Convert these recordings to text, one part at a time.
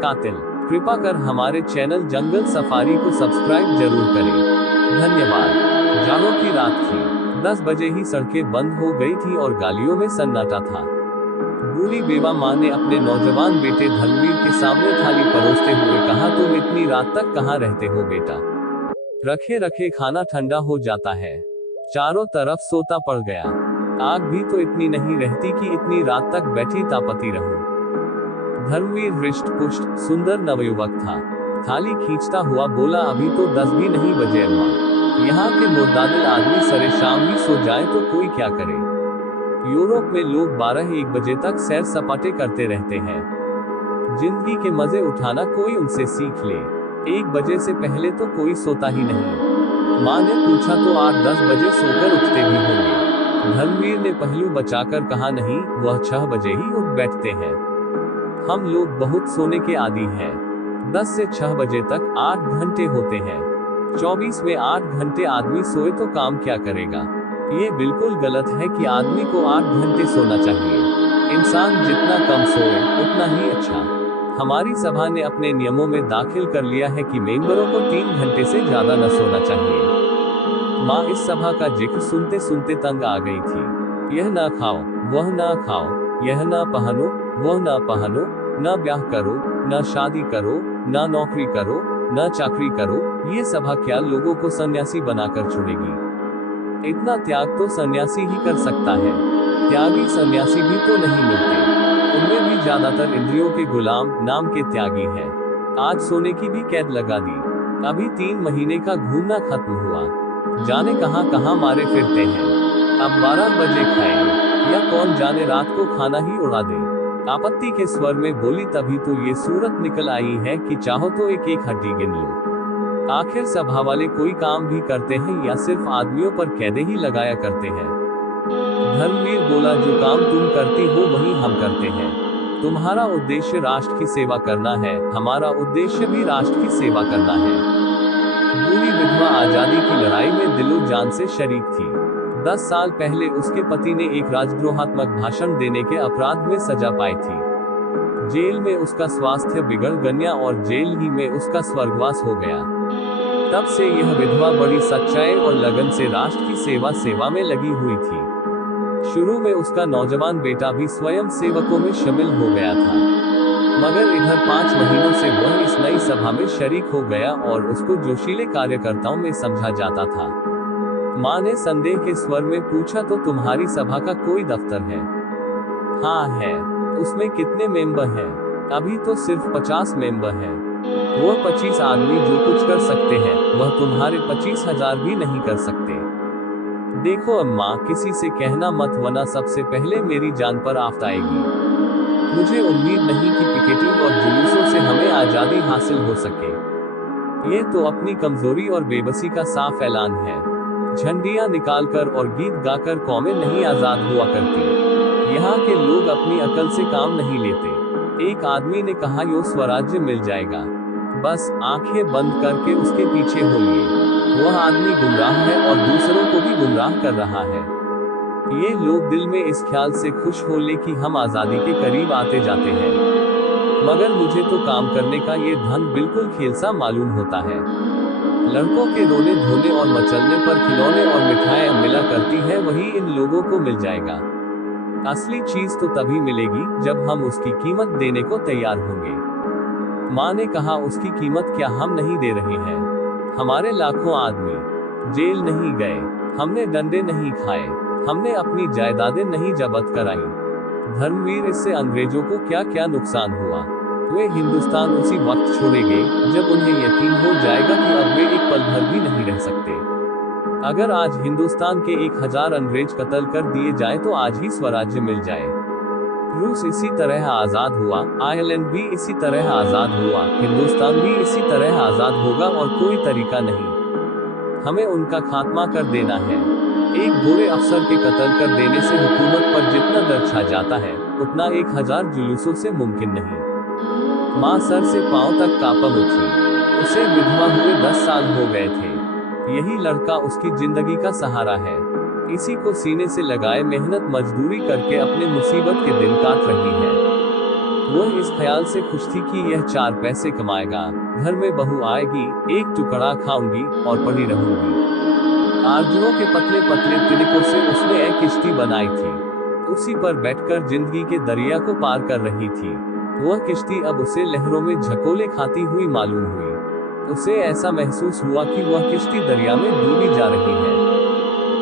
कातिल। कृपा कर हमारे चैनल जंगल सफारी को सब्सक्राइब जरूर करें। धन्यवाद। जाड़ों की रात थी। 10 बजे ही सड़कें बंद हो गई थी और गालियों में सन्नाटा था। बूढ़ी बेवा माँ ने अपने नौजवान बेटे धर्मवीर के सामने थाली परोसते हुए कहा, तुम इतनी रात तक कहाँ रहते हो बेटा? रखे रखे खाना ठंडा हो जाता है। चारों तरफ सोता पड़ गया। आग भी तो इतनी नहीं रहती कि इतनी रात तक बैठी तापती रहूं। धर्मवीर हृष्ट पुष्ट सुंदर नवयुवक था। थाली खींचता हुआ बोला, अभी तो 10 भी नहीं बजे अम्मा। यहाँ के मुर्दादिल आदमी सरे शाम ही सो जाए तो कोई क्या करे। यूरोप में लोग 12-1 बजे तक सैर सपाटे करते रहते हैं। जिंदगी के मजे उठाना कोई उनसे सीख ले। 1 बजे से पहले तो कोई सोता ही नहीं। माँ ने पूछा, तो 8-10 बजे सोकर उठते भी होंगे? धर्मवीर ने पहलू बचाकर कहा, नहीं, वह 6 बजे ही उठ बैठते हैं। हम लोग बहुत सोने के आदी हैं। 10 से 6 बजे तक 8 घंटे होते हैं। 24 में 8 घंटे आदमी सोए तो काम क्या करेगा? ये बिल्कुल गलत है कि आदमी को 8 घंटे सोना चाहिए। इंसान जितना कम सोए उतना ही अच्छा। हमारी सभा ने अपने नियमों में दाखिल कर लिया है कि मेंबरों को 3 घंटे से ज्यादा न सोना चाहिए। माँ इस सभा का जिक्र सुनते सुनते तंग आ गई थी। यह ना खाओ, वह ना खाओ, यह ना पहनो, वह ना पहनो, न ब्याह करो, न शादी करो, न नौकरी करो, न चाकरी करो। ये सभा क्या लोगों को सन्यासी बनाकर छोड़ेगी? इतना त्याग तो सन्यासी ही कर सकता है। त्यागी सन्यासी भी तो नहीं मिलते। उनमें भी ज्यादातर इंद्रियों के गुलाम नाम के त्यागी हैं। आज सोने की भी कैद लगा दी। अभी 3 महीने का घूमना खत्म हुआ। जाने कहां कहां मारे फिरते हैं। अब 12 बजे खाए या कौन जाने रात को खाना ही उड़ा दे। आपत्ति के स्वर में बोली, तभी तो ये सूरत निकल आई है कि चाहो तो एक एक हड्डी गिन लो। आखिर सभा वाले कोई काम भी करते हैं या सिर्फ आदमियों पर कैदे ही लगाया करते हैं? धर्मवीर बोला, जो काम तुम करती हो वही हम करते हैं। तुम्हारा उद्देश्य राष्ट्र की सेवा करना है, हमारा उद्देश्य भी राष्ट्र की सेवा करना है। बूढ़ी विधवा आजादी की लड़ाई में दिलो जान से शरीक थी। 10 साल पहले उसके पति ने एक राजद्रोहात्मक भाषण देने के अपराध में सजा पाई थी। जेल में उसका स्वास्थ्य बिगड़ गया और जेल ही में उसका स्वर्गवास हो गया। तब से यह विधवा बड़ी सच्चाई और लगन से राष्ट्र की सेवा में लगी हुई थी। शुरू में उसका नौजवान बेटा भी स्वयं सेवकों में शामिल हो गया था, मगर इधर 5 महीनों से वह इस नई सभा में शरीक हो गया और उसको जोशीले कार्यकर्ताओं में समझा जाता था। माँ ने संदेह के स्वर में पूछा, तो तुम्हारी सभा का कोई दफ्तर है? हाँ है। उसमें कितने मेंबर हैं? अभी तो सिर्फ 50 मेंबर हैं। वह 25 आदमी जो कुछ कर सकते हैं, वह तुम्हारे 25,000 भी नहीं कर सकते। देखो अम्मा, किसी से कहना मत, वरना सबसे पहले मेरी जान पर आफत आएगी। मुझे उम्मीद नहीं कि पिकेटिंग और जुलूसों से हमें आजादी हासिल हो सके। ये तो अपनी कमजोरी और बेबसी का साफ ऐलान है। झंडियां निकालकर और गीत गाकर कौमें नहीं आजाद हुआ करती। यहाँ के लोग अपनी अकल से काम नहीं लेते। एक आदमी ने कहा, यो स्वराज्य मिल जाएगा, बस आंखें बंद करके उसके पीछे होइए। वह आदमी गुमराह है और दूसरों को भी गुमराह कर रहा है। ये लोग दिल में इस ख्याल से खुश हो ले कि हम आजादी के करीब आते जाते हैं, मगर मुझे तो काम करने का ये धन बिल्कुल खेल सा मालूम होता है। लड़कों के रोने धोने और मचलने पर खिलौने और मिठाइयाँ मिला करती है, वही इन लोगों को मिल जाएगा। असली चीज तो तभी मिलेगी जब हम उसकी कीमत देने को तैयार होंगे। माँ ने कहा, उसकी कीमत क्या हम नहीं दे रहे हैं? हमारे लाखों आदमी जेल नहीं गए, हमने डंडे नहीं खाए, हमने अपनी जायदादें नहीं जब्त कराई। धर्मवीर, इससे अंग्रेजों को क्या क्या नुकसान हुआ? वे हिंदुस्तान उसी वक्त छोड़ेंगे जब उन्हें यकीन हो जाएगा कि अब वे एक पल भर भी नहीं रह सकते। अगर आज हिंदुस्तान के 1000 अंग्रेज कत्ल कर दिए जाए तो आज ही स्वराज्य मिल जाए। रूस इसी तरह आजाद हुआ, आयरलैंड भी इसी तरह आजाद हुआ, हिंदुस्तान भी इसी तरह आजाद होगा और कोई तरीका नहीं। हमें उनका खात्मा कर देना है। एक बुरे अफसर के कत्ल कर देने से हुकूमत पर जितना डर छा जाता है, उतना 1000 जुलूसों से मुमकिन नहीं। माँ सर से पांव तक कांप उठी। उसे विधवा हुए 10 साल हो गए थे। यही लड़का उसकी जिंदगी का सहारा है। इसी को सीने से लगाए मेहनत मजदूरी करके अपने मुसीबत के दिन काट रही है। वह इस ख्याल से खुश थी कि यह 4 पैसे कमाएगा, घर में बहू आएगी, एक टुकड़ा खाऊंगी और पड़ी रहूंगी। आरजुओं के पतले पतले तिनकों से उसने एक किश्ती बनाई थी। उसी पर बैठकर जिंदगी के दरिया को पार कर रही थी। वह किश्ती अब उसे लहरों में झकोले खाती हुई मालूम हुई। उसे ऐसा महसूस हुआ कि वह किश्ती दरिया में डूबी जा रही है।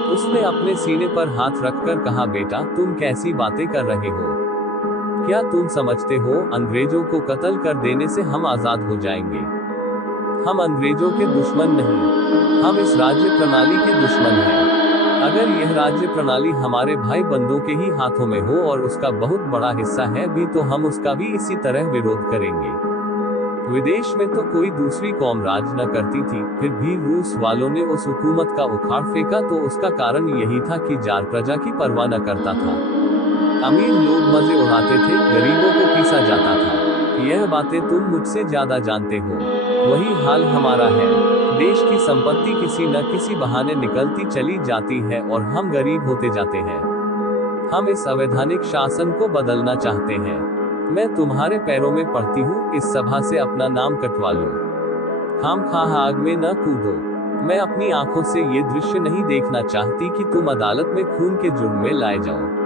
उसने अपने सीने पर हाथ रखकर कहा, बेटा तुम कैसी बातें कर रहे हो? क्या तुम समझते हो अंग्रेजों को कत्ल कर देने से हम आजाद हो जाएंगे? हम अंग्रेजों के दुश्मन नहीं, हम इस राज्य प्रणाली के दुश्मन हैं। अगर यह राज्य प्रणाली हमारे भाई बंधुओं के ही हाथों में हो और उसका बहुत बड़ा हिस्सा है भी, तो हम उसका भी इसी तरह विरोध करेंगे। विदेश में तो कोई दूसरी कौम राज न करती थी, फिर भी रूस वालों ने उस हुकूमत का उखाड़ फेंका, तो उसका कारण यही था कि जार प्रजा की परवाह न करता था। अमीर लोग मजे उड़ाते थे, गरीबों को पीसा जाता था। यह बातें तुम मुझसे ज्यादा जानते हो। वही हाल हमारा है। देश की संपत्ति किसी न किसी बहाने निकलती चली जाती है और हम गरीब होते जाते हैं। हम इस अवैधानिक शासन को बदलना चाहते हैं। मैं तुम्हारे पैरों में पड़ती हूँ, इस सभा से अपना नाम कटवा लो। खामखाह आग में न कूदो। मैं अपनी आंखों से ये दृश्य नहीं देखना चाहती कि तुम अदालत में खून के जुर्म में लाए जाओ।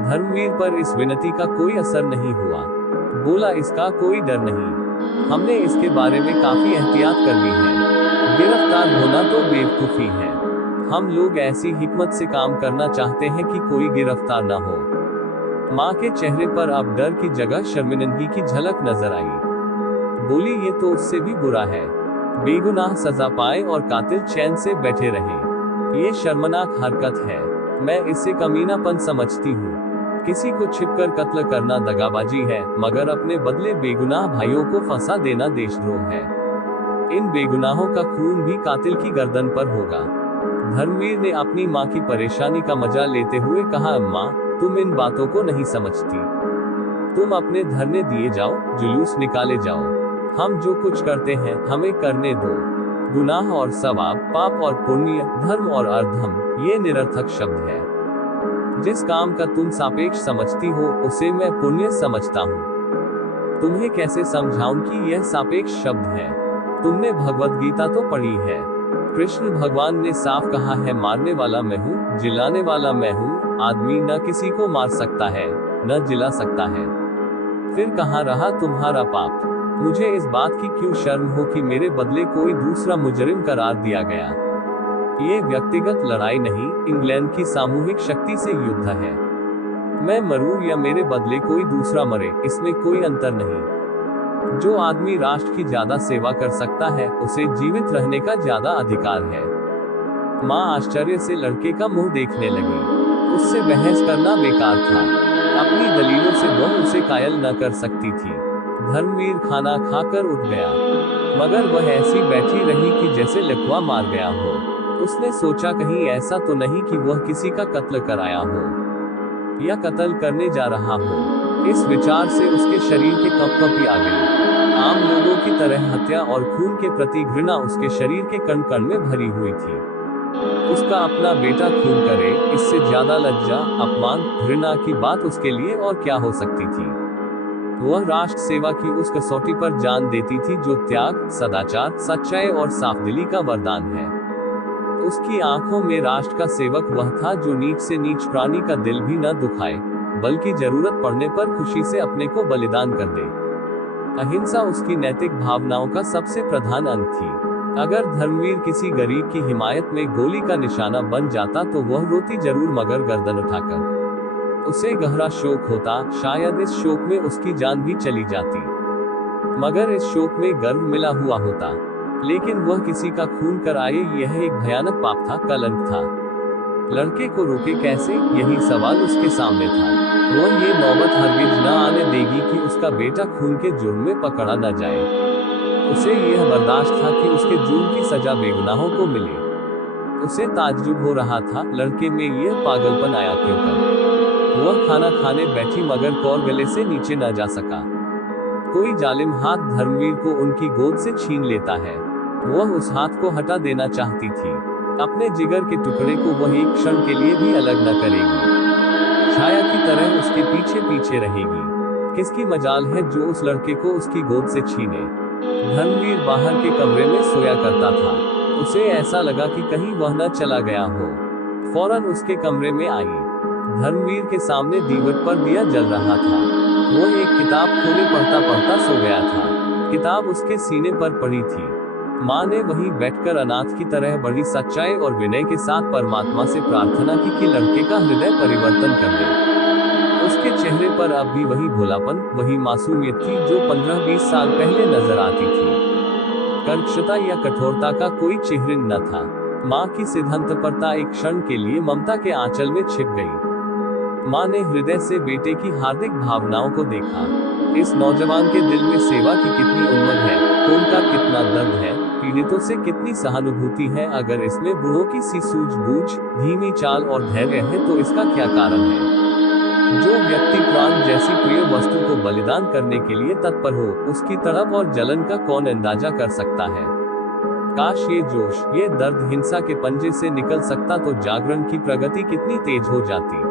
धर्मवीर पर इस विनती का कोई असर नहीं हुआ। बोला, इसका कोई डर नहीं, हमने इसके बारे में काफी एहतियात कर ली है। गिरफ्तार होना तो बेवकूफी है। हम लोग ऐसी हिकमत से काम करना चाहते हैं कि कोई गिरफ्तार न हो। माँ के चेहरे पर अब डर की जगह शर्मिंदगी की झलक नजर आई। बोली, ये तो उससे भी बुरा है। बेगुनाह सजा पाए और कातिल चैन से बैठे रहे। ये शर्मनाक हरकत है। मैं इसे कमीनापन समझती हूँ। किसी को छिपकर कत्ल करना दगाबाजी है, मगर अपने बदले बेगुनाह भाइयों को फंसा देना देशद्रोह है। इन बेगुनाहों का खून भी कातिल की गर्दन पर होगा। धर्मवीर ने अपनी माँ की परेशानी का मजा लेते हुए कहा, अम्मा तुम इन बातों को नहीं समझती। तुम अपने धरने दिए जाओ, जुलूस निकाले जाओ। हम जो कुछ करते हैं हमें करने दो। गुनाह और सवाब, पाप और पुण्य, धर्म और अधर्म, ये निरर्थक शब्द है। जिस काम का तुम सापेक्ष समझती हो उसे मैं पुण्य समझता हूँ। तुम्हें कैसे समझाऊं कि यह सापेक्ष शब्द है? तुमने भगवत गीता तो पढ़ी है। कृष्ण भगवान ने साफ कहा है, मारने वाला मैं हूँ, जिलाने वाला मैं हूँ। आदमी न किसी को मार सकता है, न जिला सकता है। फिर कहाँ रहा तुम्हारा पाप? मुझे इस बात की क्यों शर्म हो कि मेरे बदले कोई दूसरा मुजरिम करार दिया गया। ये व्यक्तिगत लड़ाई नहीं, इंग्लैंड की सामूहिक शक्ति से युद्ध है। मैं मरूं या मेरे बदले कोई दूसरा मरे, इसमें कोई अंतर नहीं। जो आदमी राष्ट्र की ज्यादा सेवा कर सकता है उसे जीवित रहने का ज्यादा अधिकार है। माँ आश्चर्य से लड़के का मुंह देखने लगी। उससे बहस करना बेकार था। अपनी दलीलों से वह उसे कायल न कर सकती थी। धर्मवीर खाना खाकर उठ गया, मगर वह ऐसी बैठी रही कि जैसे लकवा मार गया हो। उसने सोचा, कहीं ऐसा तो नहीं कि वह किसी का कत्ल कराया हो या कत्ल करने जा रहा हो। इस विचार से उसके शरीर के कंपकंपी आ गई। आम लोगों की तरह हत्या और खून के प्रति घृणा उसके शरीर के कण कण में भरी हुई थी। उसका अपना बेटा खून करे, इससे ज्यादा लज्जा, अपमान, घृणा की बात उसके लिए और क्या हो सकती थी। वह राष्ट्र सेवा की उस कसौटी पर जान देती थी जो त्याग, सदाचार, सच्चाई और साफदिली का वरदान है। उसकी आंखों में राष्ट्र का सेवक वह था जो नीच से नीच प्राणी का दिल भी न दुखाए, बल्कि जरूरत पड़ने पर खुशी से अपने को बलिदान कर दे। अहिंसा उसकी नैतिक भावनाओं का सबसे प्रधान अंग थी। अगर धर्मवीर किसी गरीब की हिमायत में गोली का निशाना बन जाता तो वह रोती जरूर, मगर गर्दन उठाकर। उसे गहरा शोक होता, शायद इस शोक में उसकी जान भी चली जाती, मगर इस शोक में गर्व मिला हुआ होता। लेकिन वह किसी का खून कराए, यह एक भयानक पाप था, कलंक था। लड़के को रोके कैसे, यही सवाल उसके सामने था। वह ये नौबत हरगिज न आने देगी कि उसका बेटा खून के जुर्म में पकड़ा न जाए। उसे यह बर्दाश्त था कि उसके जुर्म की सजा बेगुनाहों को मिले। उसे ताज्जुब हो रहा था, लड़के में यह पागलपन आया क्यों कर। वह खाना खाने बैठी, मगर कौर गले से नीचे न जा सका। कोई जालिम हाथ धर्मवीर को उनकी गोद से छीन लेता है। वह उस हाथ को हटा देना चाहती थी। अपने जिगर के टुकड़े को वह एक क्षण के लिए भी अलग न करेगी। छाया की तरह उसके पीछे पीछे रहेगी। किसकी मजाल है जो उस लड़के को उसकी गोद से छीने। धर्मवीर बाहर के कमरे में सोया करता था। उसे ऐसा लगा कि कहीं वह न चला गया हो। फौरन उसके कमरे में आई। धर्मवीर के सामने दीवार पर दिया जल रहा था। वो एक किताब खोले पढ़ता पढ़ता सो गया था। किताब उसके सीने पर पड़ी थी। माँ ने वहीं बैठकर अनाथ की तरह बड़ी सच्चाई और विनय के साथ परमात्मा से प्रार्थना की कि लड़के का हृदय परिवर्तन कर दे। उसके चेहरे पर अब भी वही भोलापन, वही मासूमियत थी जो 15-20 साल पहले नजर आती थी। कर्कशता या कठोरता का कोई चिह्न न था। माँ की सिद्धांतपरता एक क्षण के लिए ममता के आंचल में छिप गई। माँ ने हृदय से बेटे की हार्दिक भावनाओं को देखा। इस नौजवान के दिल में सेवा की कितनी उमंग है, खून का कितना दर्द है, पीड़ितों से कितनी सहानुभूति है। अगर इसमें बूढ़ों की सी सूझबूझ, धीमी चाल और धैर्य है तो इसका क्या कारण है? जो व्यक्ति प्राण जैसी प्रिय वस्तु को बलिदान करने के लिए तत्पर हो, उसकी तड़प और जलन का कौन अंदाजा कर सकता है? काश ये जोश, ये दर्द हिंसा के पंजे से निकल सकता तो जागरण की प्रगति कितनी तेज हो जाती।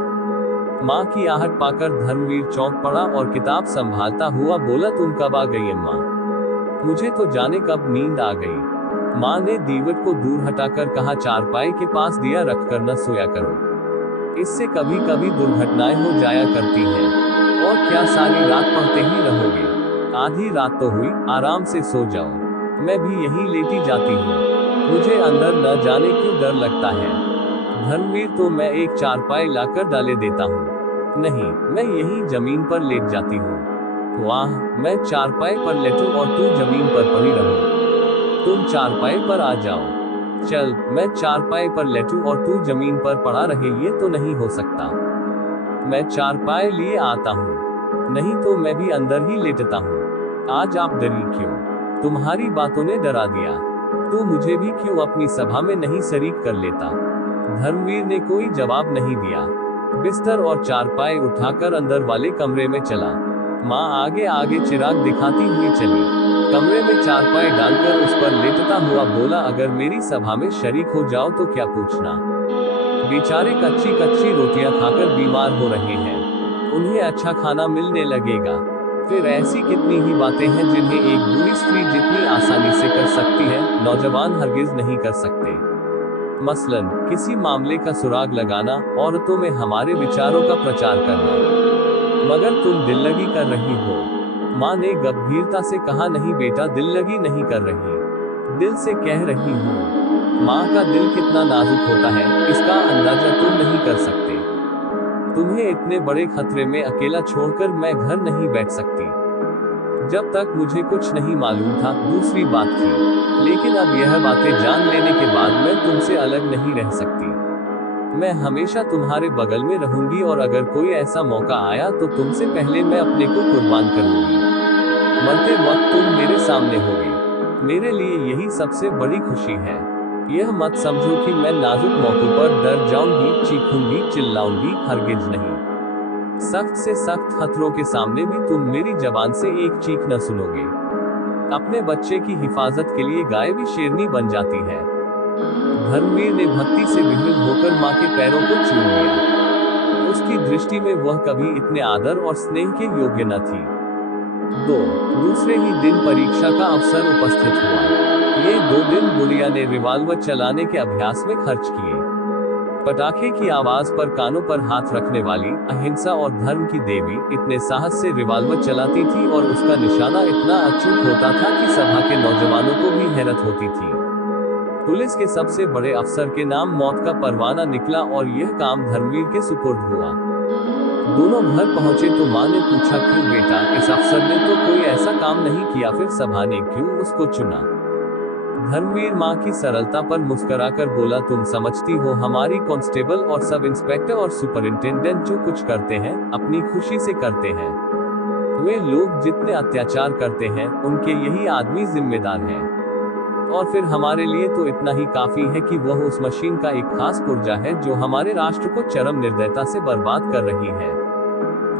माँ की आहट पाकर धर्मवीर चौंक पड़ा और किताब संभालता हुआ बोला, तुम कब आ गई अम्मा? मुझे तो जाने कब नींद आ गई। माँ ने दीवार को दूर हटाकर कहा, चारपाई के पास दिया रखकर न सोया करो, इससे कभी कभी दुर्घटनाएं हो जाया करती हैं। और क्या सारी रात पढ़ते ही रहोगे? आधी रात तो हुई, आराम से सो जाओ। मैं भी यहीं लेटी जाती हूँ। मुझे अंदर न जाने क्यों डर लगता है। धर्मवीर, तो मैं एक चारपाई लाकर डाले देता हूँ। नहीं, मैं यहीं जमीन पर लेट जाती हूँ। वाह, मैं चारपाई पर लेटूं और तू जमीन पर पड़ी रहो। तुम चारपाई पर आ जाओ। चल, मैं चारपाई पर लेटूं और तू जमीन पर पड़ा रहे, ये तो नहीं हो सकता। मैं चारपाई लिए आता हूँ। नहीं तो मैं भी अंदर ही लेटता हूँ। आज आप डरी क्यों? तुम्हारी बातों ने डरा दिया। तू मुझे भी क्यों अपनी सभा में नहीं शरीक कर लेता? धर्मवीर ने कोई जवाब नहीं दिया। बिस्तर और चारपाई उठाकर अंदर वाले कमरे में चला। माँ आगे आगे चिराग दिखाती हुई चली। कमरे में चारपाई डालकर उस पर लेटता हुआ बोला, अगर मेरी सभा में शरीक हो जाओ तो क्या पूछना। बेचारे कच्ची कच्ची रोटियां खाकर बीमार हो रहे हैं, उन्हें अच्छा खाना मिलने लगेगा। फिर ऐसी कितनी ही बातें हैं जिन्हें एक बूढ़ी स्त्री जितनी आसानी से कर सकती है, नौजवान हरगिज नहीं कर सकते। मसलन किसी मामले का सुराग लगाना, औरतों में हमारे विचारों का प्रचार करना। मगर तुम दिल लगी कर रही हो। माँ ने गंभीरता से कहा, नहीं बेटा, दिल लगी नहीं कर रही, दिल से कह रही हूँ। माँ का दिल कितना नाजुक होता है, इसका अंदाजा तुम नहीं कर सकते। तुम्हें इतने बड़े खतरे में अकेला छोड़कर मैं घर नहीं बैठ सकती। जब तक मुझे कुछ नहीं मालूम था दूसरी बात थी, लेकिन अब यह बातें जान लेने के बाद मैं तुमसे अलग नहीं रह सकती। मैं हमेशा तुम्हारे बगल में रहूंगी और अगर कोई ऐसा मौका आया तो तुमसे पहले मैं अपने को कुर्बान करूंगी। मरते वक्त तुम मेरे सामने होगे। मेरे लिए यही सबसे बड़ी खुशी है। यह मत समझो कि मैं नाजुक मौकों पर डर जाऊंगी, चीखूंगी, चिल्लाऊंगी, हरगिज नहीं। सख्त से सख्त खतरों के सामने भी तुम मेरी जबान से एक चीख न सुनोगे। अपने बच्चे की हिफाजत के लिए गाय भी शेरनी बन जाती है। धर्मवीर ने भक्ति से विह्वल होकर माँ के पैरों को चूम लिया। उसकी दृष्टि में वह कभी इतने आदर और स्नेह के योग्य न थी। दूसरे ही दिन परीक्षा का अवसर उपस्थित हुआ। ये 2 दिन गुड़िया ने रिवाल्वर चलाने के अभ्यास में खर्च किए। पटाखे की आवाज पर कानों पर हाथ रखने वाली, अहिंसा और धर्म की देवी इतने साहस से रिवाल्वर चलाती थी और उसका निशाना इतना अचूक होता था कि सभा के नौजवानों को भी हैरत होती थी। पुलिस के सबसे बड़े अफसर के नाम मौत का परवाना निकला और यह काम धर्मवीर के सुपुर्द हुआ। दोनों घर पहुंचे तो माँ ने पूछा, क्यों बेटा, इस अफसर ने तो कोई ऐसा काम नहीं किया, फिर सभा ने क्यों उसको चुना? धर्मवीर माँ की सरलता पर मुस्कुराकर बोला, तुम समझती हो हमारी कांस्टेबल और सब इंस्पेक्टर और सुपरिंटेंडेंट जो कुछ करते हैं अपनी खुशी से करते हैं। वे लोग जितने अत्याचार करते हैं उनके यही आदमी जिम्मेदार हैं। और फिर हमारे लिए तो इतना ही काफी है कि वह उस मशीन का एक खास पुर्जा है जो हमारे राष्ट्र को चरम निर्दयता से बर्बाद कर रही है।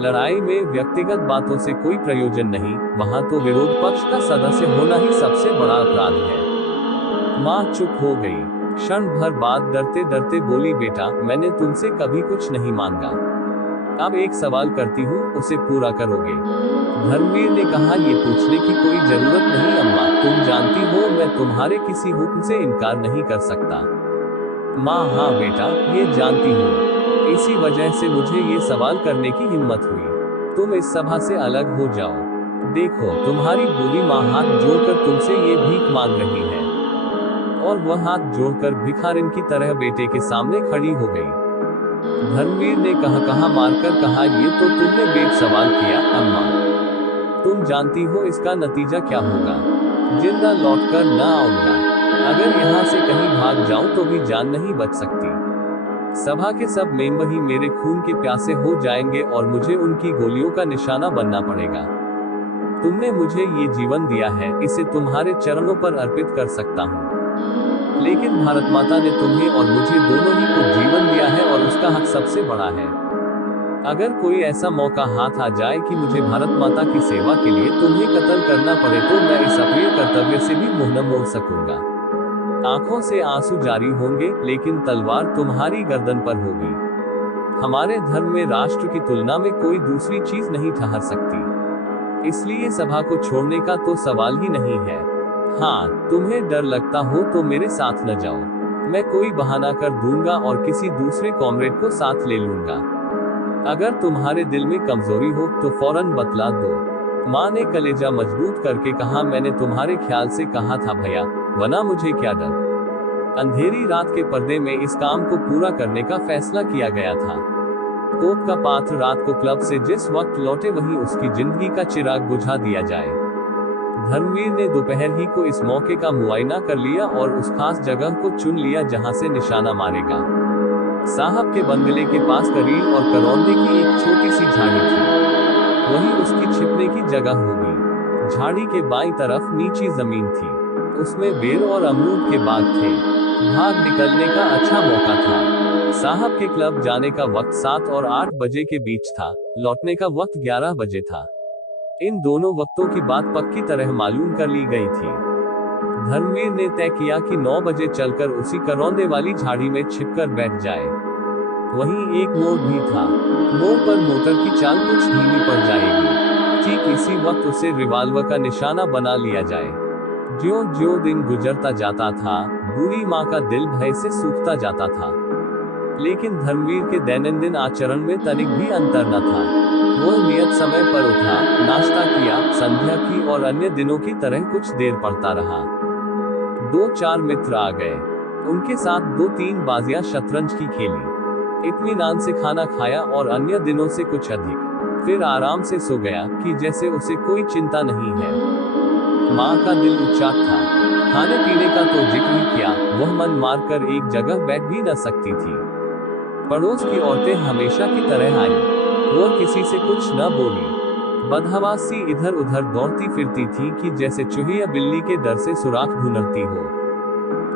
लड़ाई में व्यक्तिगत बातों से कोई प्रयोजन नहीं, वहाँ तो विरोध पक्ष का सदस्य होना ही सबसे बड़ा अपराध है। माँ चुप हो गई। क्षण भर बाद डरते डरते बोली, बेटा, मैंने तुमसे कभी कुछ नहीं मांगा। अब एक सवाल करती हूँ, उसे पूरा करोगे? धर्मवीर ने कहा, ये पूछने की कोई जरूरत नहीं अम्मा, तुम जानती हो मैं तुम्हारे किसी हुक्म से इनकार नहीं कर सकता। माँ, हाँ बेटा, ये जानती हूँ, इसी वजह से मुझे ये सवाल करने की हिम्मत हुई। तुम इस सभा से अलग हो जाओ। देखो, तुम्हारी बूढ़ी माँ हाथ जोड़कर तुमसे ये भीख मांग रही है। और वह हाथ जोड़कर भिखारिन की तरह बेटे के सामने खड़ी हो गई। धर्मवीर ने कहा मारकर कहा, ये तो तुमने बेट सवाल किया अम्मा। तुम जानती हो इसका नतीजा क्या होगा? जिंदा लौटकर न आऊंगा। अगर यहाँ से कहीं भाग जाऊं तो भी जान नहीं बच सकती। सभा के सब मेंबर ही मेरे खून के प्यासे हो जाएंगे और मुझे उनकी गोलियों का निशाना बनना पड़ेगा। तुमने मुझे ये जीवन दिया है, इसे तुम्हारे चरणों पर अर्पित कर सकता हूँ। लेकिन भारत माता ने तुम्हें और मुझे दोनों ही को जीवन दिया है और उसका हक सबसे बड़ा है। अगर कोई ऐसा मौका हाथ आ जाए कि मुझे भारत माता की सेवा के लिए तुम्हें कत्ल करना पड़े तो मैं इस अप्रिय कर्तव्य से भी मुंह न मोड़ सकूंगा। आंखों से आंसू जारी होंगे, लेकिन तलवार तुम्हारी गर्दन पर होगी। हमारे धर्म में राष्ट्र की तुलना में कोई दूसरी चीज नहीं ठहर सकती, इसलिए सभा को छोड़ने का तो सवाल ही नहीं है। हाँ, तुम्हें डर लगता हो तो मेरे साथ न जाओ। मैं कोई बहाना कर दूंगा और किसी दूसरे कॉमरेड को साथ ले लूंगा। अगर तुम्हारे दिल में कमजोरी हो तो फौरन बतला दो। माँ ने कलेजा मजबूत करके कहा, मैंने तुम्हारे ख्याल से कहा था भैया, वरना मुझे क्या डर। अंधेरी रात के पर्दे में इस काम को पूरा करने का फैसला किया गया था। कोप का पात्र रात को क्लब से जिस वक्त लौटे वहीं उसकी जिंदगी का चिराग बुझा दिया जाए। धर्मवीर ने दोपहर ही को इस मौके का मुआयना कर लिया और उस खास जगह को चुन लिया जहां से निशाना मारेगा। साहब के बंगले के पास करील और करौंदे की एक छोटी सी झाड़ी थी, वही उसकी छिपने की जगह होगी। झाड़ी के बाईं तरफ नीची जमीन थी, उसमें बेर और अमरूद के बाग थे। भाग निकलने का अच्छा मौका था। साहब के क्लब जाने का वक्त 7 और 8 बजे के बीच था, लौटने का वक्त 11 बजे था। इन दोनों वक्तों की बात पक्की तरह मालूम कर ली गई थी। धर्मवीर ने तय किया कि 9 बजे चलकर उसी करौंदे वाली झाड़ी में छिपकर बैठ जाए। वहीं एक मोड़ भी था, मोड़ पर मोटर की चाल कुछ धीमी पड़ जाएगी। ठीक इसी वक्त उसे रिवाल्वर का निशाना बना लिया जाए। ज्यों-ज्यों दिन गुजरता जाता था, बूढ़ी माँ का दिल भय से सूखता जाता था। लेकिन धर्मवीर के दैनंदिन आचरण में तनिक भी अंतर न था। वह नियत समय पर उठा, नाश्ता किया, संध्या की और अन्य दिनों की तरह कुछ देर पढ़ता रहा। 2-4 मित्र आ गए, उनके साथ 2-3 बाजियां शतरंज की खेली, इत्मीनान से खाना खाया और अन्य दिनों से कुछ अधिक। फिर आराम से सो गया कि जैसे उसे कोई चिंता नहीं है। माँ का दिल उच्चाट था। खाने पीने का तो जिक्र ही किया, वह मन मारकर एक जगह बैठ भी न सकती थी। पड़ोस की औरतें हमेशा की तरह आई, वह किसी से कुछ न बोली। बदहवास सी इधर उधर दौड़ती फिरती थी कि जैसे चूहिया बिल्ली के डर से सुराख ढूंढती हो।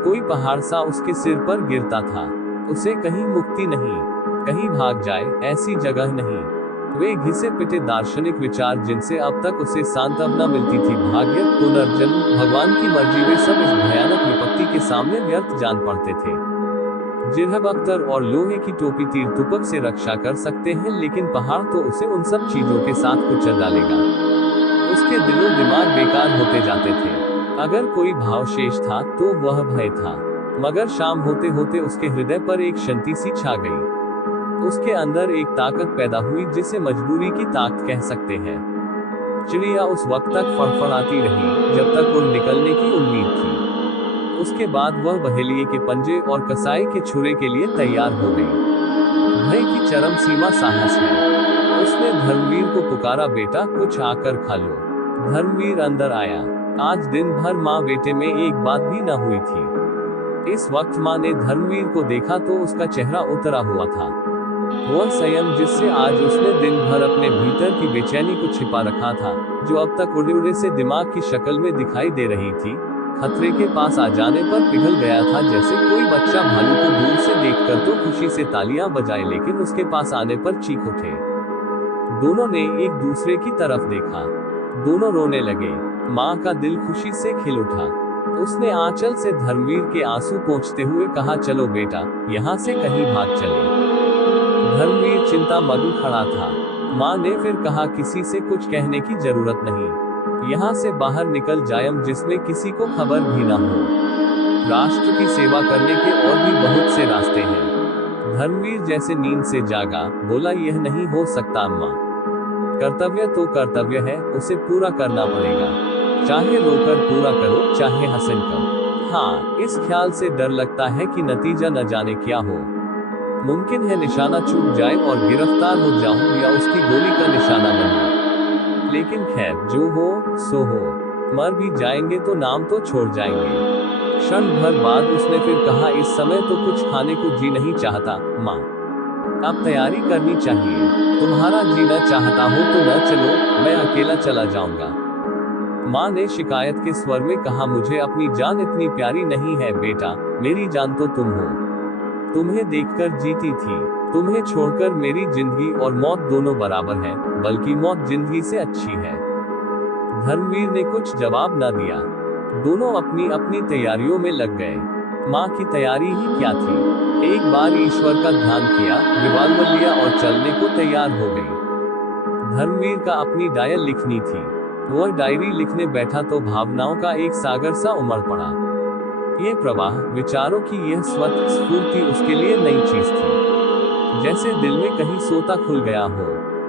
कोई पहाड़ सा उसके सिर पर गिरता था, उसे कहीं मुक्ति नहीं, कहीं भाग जाए ऐसी जगह नहीं। वे घिसे पिटे दार्शनिक विचार जिनसे अब तक उसे सांत्वना मिलती थी, भाग्य, पुनर्जन्म, भगवान की मर्जी, वे सब इस भयानक विपत्ति के सामने व्यर्थ जान पड़ते थे। जिरहब अख्तर और लोहे की टोपी तीर तुपक से रक्षा कर सकते हैं, लेकिन पहाड़ तो उसे उन सब चीजों के साथ कुचल डालेगा। उसके दिलो दिमाग बेकार होते जाते थे। अगर कोई भाव शेष था तो वह भय था। मगर शाम होते होते उसके हृदय पर एक शांति सी छा गई। उसके अंदर एक ताकत पैदा हुई जिसे मजबूरी की ताकत कह सकते हैं। चिड़िया उस वक्त तक फड़फड़ाती रही जब तक उड़ निकलने की उम्मीद थी। उसके बाद वह बहेलिए के पंजे और कसाई के छुरे के लिए तैयार हो गई। भय की चरम सीमा साहस है। उसने धर्मवीर को पुकारा, बेटा कुछ आकर खा लो। धर्मवीर अंदर आया। आज दिन भर माँ बेटे में एक बात भी न हुई थी। इस वक्त माँ ने धर्मवीर को देखा तो उसका चेहरा उतरा हुआ था। वह संयम जिससे आज उसने दिन भर अपने भीतर की बेचैनी को छिपा रखा था, जो अब तक उड़े उड़े से दिमाग की शक्ल में दिखाई दे रही थी, खतरे के पास आ जाने पर पिघल गया था। जैसे कोई बच्चा भालू को दूर से देखकर तो खुशी से तालियां बजाए, लेकिन उसके पास आने पर चीख उठे। दोनों ने एक दूसरे की तरफ देखा, दोनों रोने लगे। माँ का दिल खुशी से खिल उठा। उसने आंचल से धर्मवीर के आंसू पोंछते हुए कहा, चलो बेटा, यहाँ से कहीं भाग चले। धर्मवीर चिंता मग्न खड़ा था। माँ ने फिर कहा, किसी से कुछ कहने की जरूरत नहीं, यहाँ से बाहर निकल जायम जिसमें किसी को खबर भी ना हो। राष्ट्र की सेवा करने के और भी बहुत से रास्ते हैं। धर्मवीर जैसे नींद से जागा, बोला, यह नहीं हो सकता अम्मा। कर्तव्य तो कर्तव्य है, उसे पूरा करना पड़ेगा, चाहे रोकर पूरा करो, चाहे हंसकर। हाँ, इस ख्याल से डर लगता है कि नतीजा न जाने क्या हो। मुमकिन है निशाना चूक जाए और गिरफ्तार हो जाऊं या उसकी गोली का निशाना बनूं। लेकिन खैर, जो हो सो हो, मर भी जाएंगे तो नाम तो छोड़ जाएंगे। क्षण भर बाद उसने फिर कहा, इस समय तो कुछ खाने को जी नहीं चाहता माँ, अब तैयारी करनी चाहिए। तुम्हारा जीना चाहता हो तो न चलो, मैं अकेला चला जाऊंगा। माँ ने शिकायत के स्वर में कहा, मुझे अपनी जान इतनी प्यारी नहीं है बेटा, मेरी जान तो तुम हो। तुम्हें देखकर जीती थी, तुम्हें छोड़कर मेरी जिंदगी और मौत दोनों बराबर है, बल्कि मौत जिंदगी से अच्छी है। धर्मवीर ने कुछ जवाब न दिया। दोनों अपनी अपनी तैयारियों में लग गए। माँ की तैयारी ही क्या थी, एक बार ईश्वर का ध्यान किया, रिवाल्वर लिया और चलने को तैयार हो गई। धर्मवीर का अपनी डायल लिखनी थी। वह डायरी लिखने बैठा तो भावनाओं का एक सागर सा उमड़ पड़ा। ये प्रवाह, विचारों की यह स्वतः स्फूर्ति उसके लिए नई चीज थी, जैसे दिल में कहीं सोता खुल गया हो।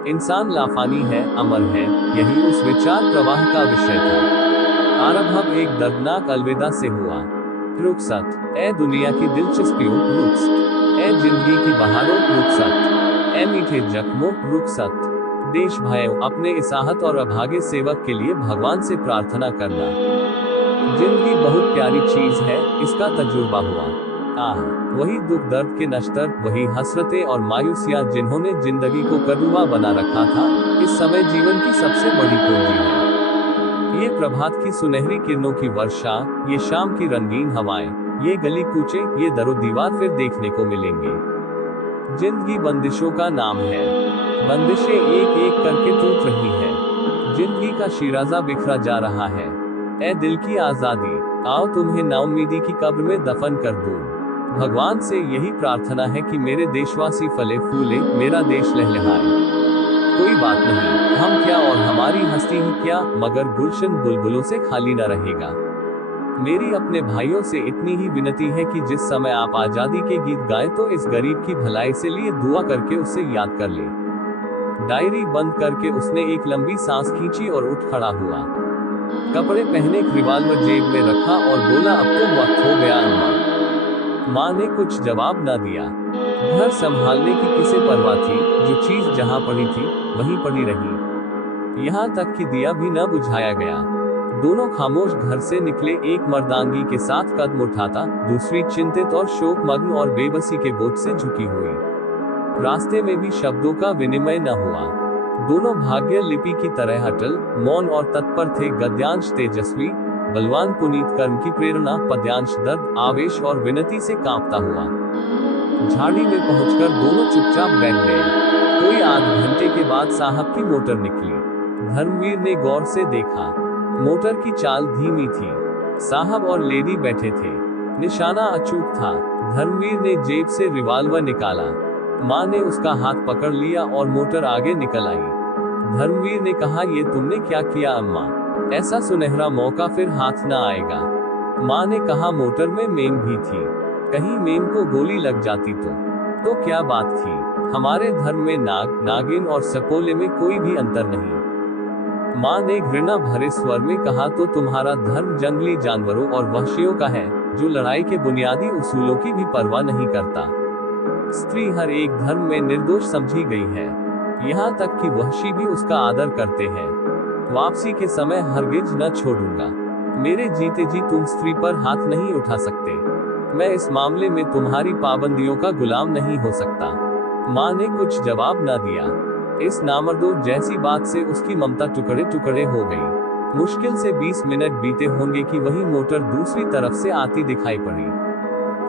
इंसान लाफानी है, अमर है, यही उस विचार प्रवाह का विषय था। आरंभ एक दर्दनाक अलविदा से हुआ। रुखसत, ए दुनिया की दिलचस्पियों रुखसत, ए जिंदगी की बहारों रुखसत, ए मीठे जख्मों रुखसत। देश भाइयों, अपने इसाहत और अभागे सेवक के लिए भगवान से प्रार्थना करना। जिंदगी बहुत प्यारी चीज है, इसका तजुर्बा हुआ। वही दुख दर्द के नश्तर, वही हसरतें और मायूसियां जिन्होंने जिंदगी को कड़वा बना रखा था, इस समय जीवन की सबसे बड़ी पूंजी है। ये प्रभात की सुनहरी किरणों की वर्षा, ये शाम की रंगीन हवाएं, ये गली कूचे, ये दरो दीवार फिर देखने को मिलेंगे। जिंदगी बंदिशों का नाम है, बंदिशें एक एक करके टूट रही है। जिंदगी का शिराजा बिखरा जा रहा है। ए दिल की आजादी, आओ तुम्हें नाउम्मीदी की कब्र में दफन कर दूं। भगवान से यही प्रार्थना है कि मेरे देशवासी फले फूले, मेरा देश लहलहाए। कोई बात नहीं, हम क्या और हमारी हस्ती ही क्या, मगर गुलशन बुलबुलों से खाली न रहेगा। मेरी अपने भाइयों से इतनी ही विनती है कि जिस समय आप आजादी के गीत गाएं तो इस गरीब की भलाई से लिए दुआ करके उसे याद कर ले। डायरी बंद करके उसने एक लंबी सांस खींची और उठ खड़ा हुआ। कपड़े पहने, रिवाल्वर जेब में रखा और बोला, अब तो वक्त हो गया अम्मा। माँ ने कुछ जवाब न दिया। घर संभालने की किसे परवाह थी, जो चीज जहाँ पड़ी थी वहीं पड़ी रही। यहाँ तक कि दिया भी न बुझाया गया। दोनों खामोश घर से निकले, एक मर्दानगी के साथ कदम उठाता, दूसरी चिंतित और शोकमग्न और बेबसी के बोझ से झुकी हुई। रास्ते में भी शब्दों का विनिमय न हुआ। दोनों भाग्य लिपि की तरह अटल, मौन और तत्पर थे। गद्यांश तेजस्वी, बलवान पुनीत कर्म की प्रेरणा, पद्यांश दर्द, आवेश और विनती से कांपता हुआ। झाड़ी में पहुंचकर दोनों चुपचाप बैठ गए। कोई आध घंटे के बाद साहब की मोटर निकली। धर्मवीर ने गौर से देखा। मोटर की चाल धीमी थी। साहब और लेडी बैठे थे। निशाना अचूक था। धर्मवीर ने जेब से रिवाल्वर निकाला। माँ ने उसका हाथ पकड़ लिया और मोटर आगे निकल आई। धर्मवीर ने कहा, ये तुमने क्या किया अम्मा? ऐसा सुनहरा मौका फिर हाथ न आएगा। माँ ने कहा, मोटर में मेम भी थी, कहीं मेम को गोली लग जाती तो क्या बात थी? हमारे धर्म में नाग, नागिन और सपोले में कोई भी अंतर नहीं। माँ ने घृणा भरे स्वर में कहा, तो तुम्हारा धर्म जंगली जानवरों और वहशियों का है, जो लड़ाई के बुनियादी उसूलों की भी परवाह नहीं करता। स्त्री हर एक धर्म में निर्दोष समझी गई है, यहाँ तक कि वहशी भी उसका आदर करते हैं। वापसी के समय हरगिज न छोड़ूंगा। मेरे जीते जी तुम स्त्री पर हाथ नहीं उठा सकते। मैं इस मामले में तुम्हारी पाबंदियों का गुलाम नहीं हो सकता। माँ ने कुछ जवाब न दिया। इस नामर्दों जैसी बात से उसकी ममता टुकड़े टुकड़े हो गई। मुश्किल से 20 मिनट बीते होंगे कि वही मोटर दूसरी तरफ से आती दिखाई पड़ी।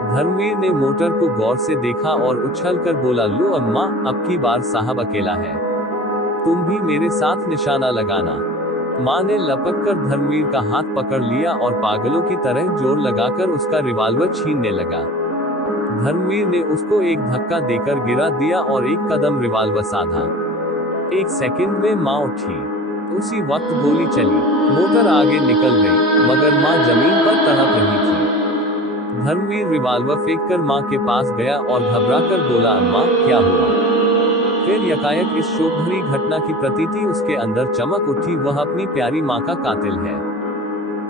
धर्मवीर ने मोटर को गौर से देखा और उछलकर बोला, लो अम्मा, अब की बार साहब अकेला है, तुम भी मेरे साथ निशाना लगाना। माँ ने लपक कर धर्मवीर का हाथ पकड़ लिया और पागलों की तरह जोर लगाकर उसका रिवाल्वर छीनने लगा। धर्मवीर ने उसको एक धक्का देकर गिरा दिया और एक कदम रिवाल्वर साधा। एक सेकंड में माँ उठी। उसी वक्त गोली चली। मोटर आगे निकल गई, मगर माँ जमीन पर तड़प रही थी। धर्मवीर रिवाल्वर फेंककर माँ के पास गया और घबराकर बोला, माँ क्या हुआ? फिर यकायक इस शोक भरी घटना की प्रतीति उसके अंदर चमक उठी। वह अपनी प्यारी माँ का कातिल है।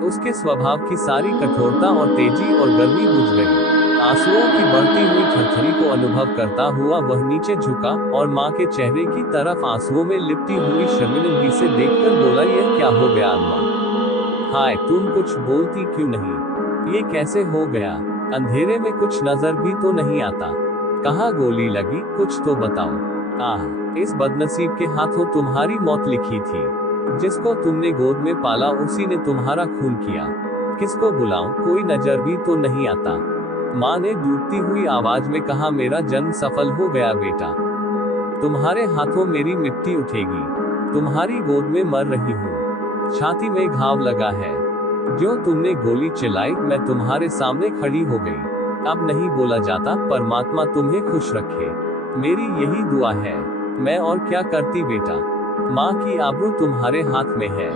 उसके स्वभाव की सारी कठोरता और तेजी और गर्मी बुझ गई। आंसुओं की बढ़ती हुई थरथरी को अनुभव करता हुआ वह नीचे झुका और माँ के चेहरे की तरफ आंसुओं में लिपटी हुई शर्मिंदगी से देखकर बोला, यह क्या हो गया अम्मा? हाय, तुम कुछ बोलती क्यों नहीं? ये कैसे हो गया? अंधेरे में कुछ नजर भी तो नहीं आता। कहाँ गोली लगी? कुछ तो बताओ। इस बदनसीब के हाथों तुम्हारी मौत लिखी थी। जिसको तुमने गोद में पाला उसी ने तुम्हारा खून किया। किसको बुलाऊं? कोई नजर भी तो नहीं आता। माँ ने डूबती हुई आवाज में कहा, मेरा जन्म सफल हो गया बेटा। तुम्हारे हाथों मेरी मिट्टी उठेगी। तुम्हारी गोद में मर रही हूँ। छाती में घाव लगा है। जो तुमने गोली चलाई, मैं तुम्हारे सामने खड़ी हो गई। अब नहीं बोला जाता। परमात्मा तुम्हें खुश रखे, मेरी यही दुआ है। मैं और क्या करती बेटा? माँ की आबरू तुम्हारे हाथ में है।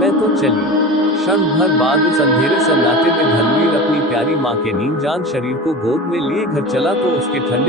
मैं तो चली। क्षण भर बाद उस अंधेरे सन्नाटे में धर्मवीर अपनी प्यारी माँ के नीम जान शरीर को गोद में लिए घर चला तो उसके ठंडे